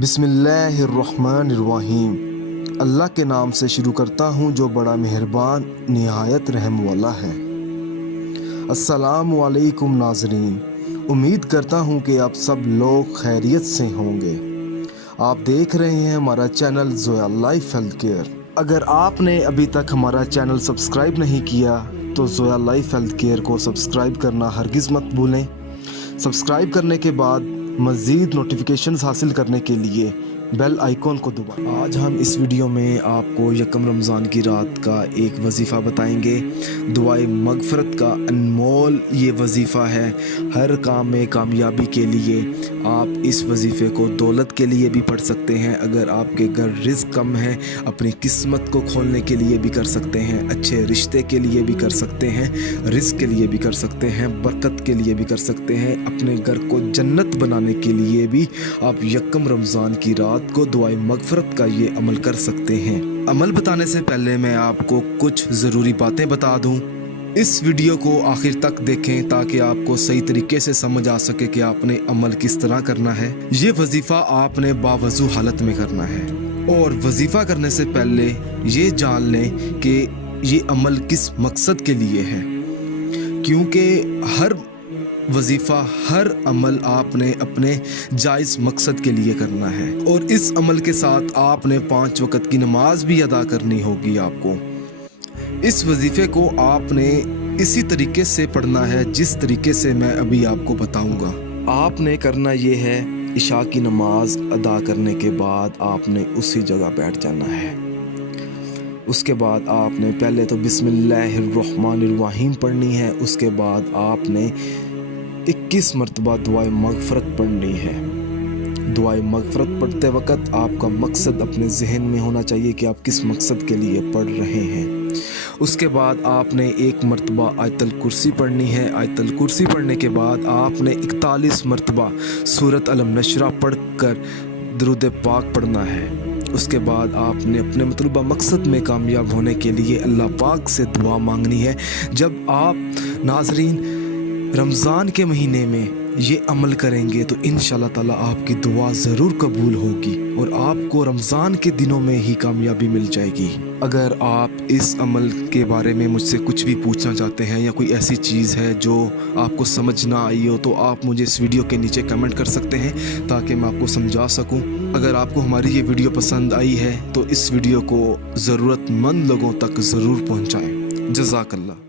बिस्मिल्लाहिर्रहमानिर्रहीम। अल्लाह के नाम से शुरू करता हूँ जो बड़ा मेहरबान निहायत रहम वाला है। अस्सलामु अलैकुम नाज़रीन, उम्मीद करता हूँ कि आप सब लोग खैरियत से होंगे। आप देख रहे हैं हमारा channel Zoya life health care. अगर आपने अभी तक हमारा चैनल सब्सक्राइब नहीं किया तो ज़ोया लाइफ हेल्थ केयर को सब्सक्राइब करना हरगिज़ मत भूलें। सब्सक्राइब करने के बाद मज़ीद नोटिफिकेशंस हासिल करने के लिए बेल आइकॉन को दबाएं। आज हम इस वीडियो में आपको यकम रमज़ान की रात का एक वजीफ़ा बताएंगे। दुआए मगफ़रत का अनमोल ये वजीफ़ा है। हर काम में कामयाबी के लिए आप इस वजीफ़े को दौलत के लिए भी पढ़ सकते हैं। अगर आपके घर रिज़्क़ कम है, अपनी किस्मत को खोलने के लिए भी कर सकते हैं, अच्छे रिश्ते के लिए भी कर सकते हैं, रिज़्क़ के लिए भी कर सकते हैं, बरकत के लिए भी कर सकते हैं, अपने घर को जन्नत बनाने के लिए भी आप यकम रमज़ान की रात को दुआए मगफ़रत का ये अमल कर सकते हैं। अमल बताने से पहले मैं आपको कुछ ज़रूरी बातें बता दूं। इस वीडियो को आखिर तक देखें ताकि आपको सही तरीके से समझ आ सके कि आपने अमल किस तरह करना है। ये वजीफ़ा आपने बावजू हालत में करना है और वजीफ़ा करने से पहले ये जान लें कि ये अमल किस मकसद के लिए है, क्योंकि हर वजीफ़ा, हर अमल आपने अपने जायज़ मकसद के लिए करना है और इस अमल के साथ आपने 5 वक़्त की नमाज भी अदा करनी होगी। आपको इस वजीफ़े को आपने इसी तरीके से पढ़ना है जिस तरीके से मैं अभी आपको बताऊंगा। आपने करना ये है, इशा की नमाज अदा करने के बाद आपने उसी जगह बैठ जाना है। उसके बाद आपने पहले तो बिस्मिल्लाहिर्रहमानिर्रहीम पढ़नी है। उसके बाद आपने 21 मरतबा दुआए मगफ़रत पढ़नी है। दुआए मगफ़रत पढ़ते वक़्त आपका मकसद अपने जहन में होना चाहिए कि आप किस मकसद के लिए पढ़ रहे हैं। उसके बाद आपने 1 मरतबा आयतल कुर्सी पढ़नी है। आयतल कुर्सी पढ़ने के बाद आपने 41 मरतबा सूरत अलम नशरा पढ़ कर दरूद पाक पढ़ना है। उसके बाद आपने अपने मतलूबा मकसद में कामयाब होने के लिए अल्लाह पाक से दुआ मांगनी है। जब आप नाज़रीन रमज़ान के महीने में ये अमल करेंगे तो इंशाअल्लाह ताला आपकी दुआ ज़रूर कबूल होगी और आपको रमज़ान के दिनों में ही कामयाबी मिल जाएगी। अगर आप इस अमल के बारे में मुझसे कुछ भी पूछना चाहते हैं या कोई ऐसी चीज़ है जो आपको समझ ना आई हो तो आप मुझे इस वीडियो के नीचे कमेंट कर सकते हैं ताकि मैं आपको समझा सकूं। अगर आपको हमारी ये वीडियो पसंद आई है तो इस वीडियो को ज़रूरतमंद लोगों तक ज़रूर पहुँचाएँ। जज़ाकल्लाह।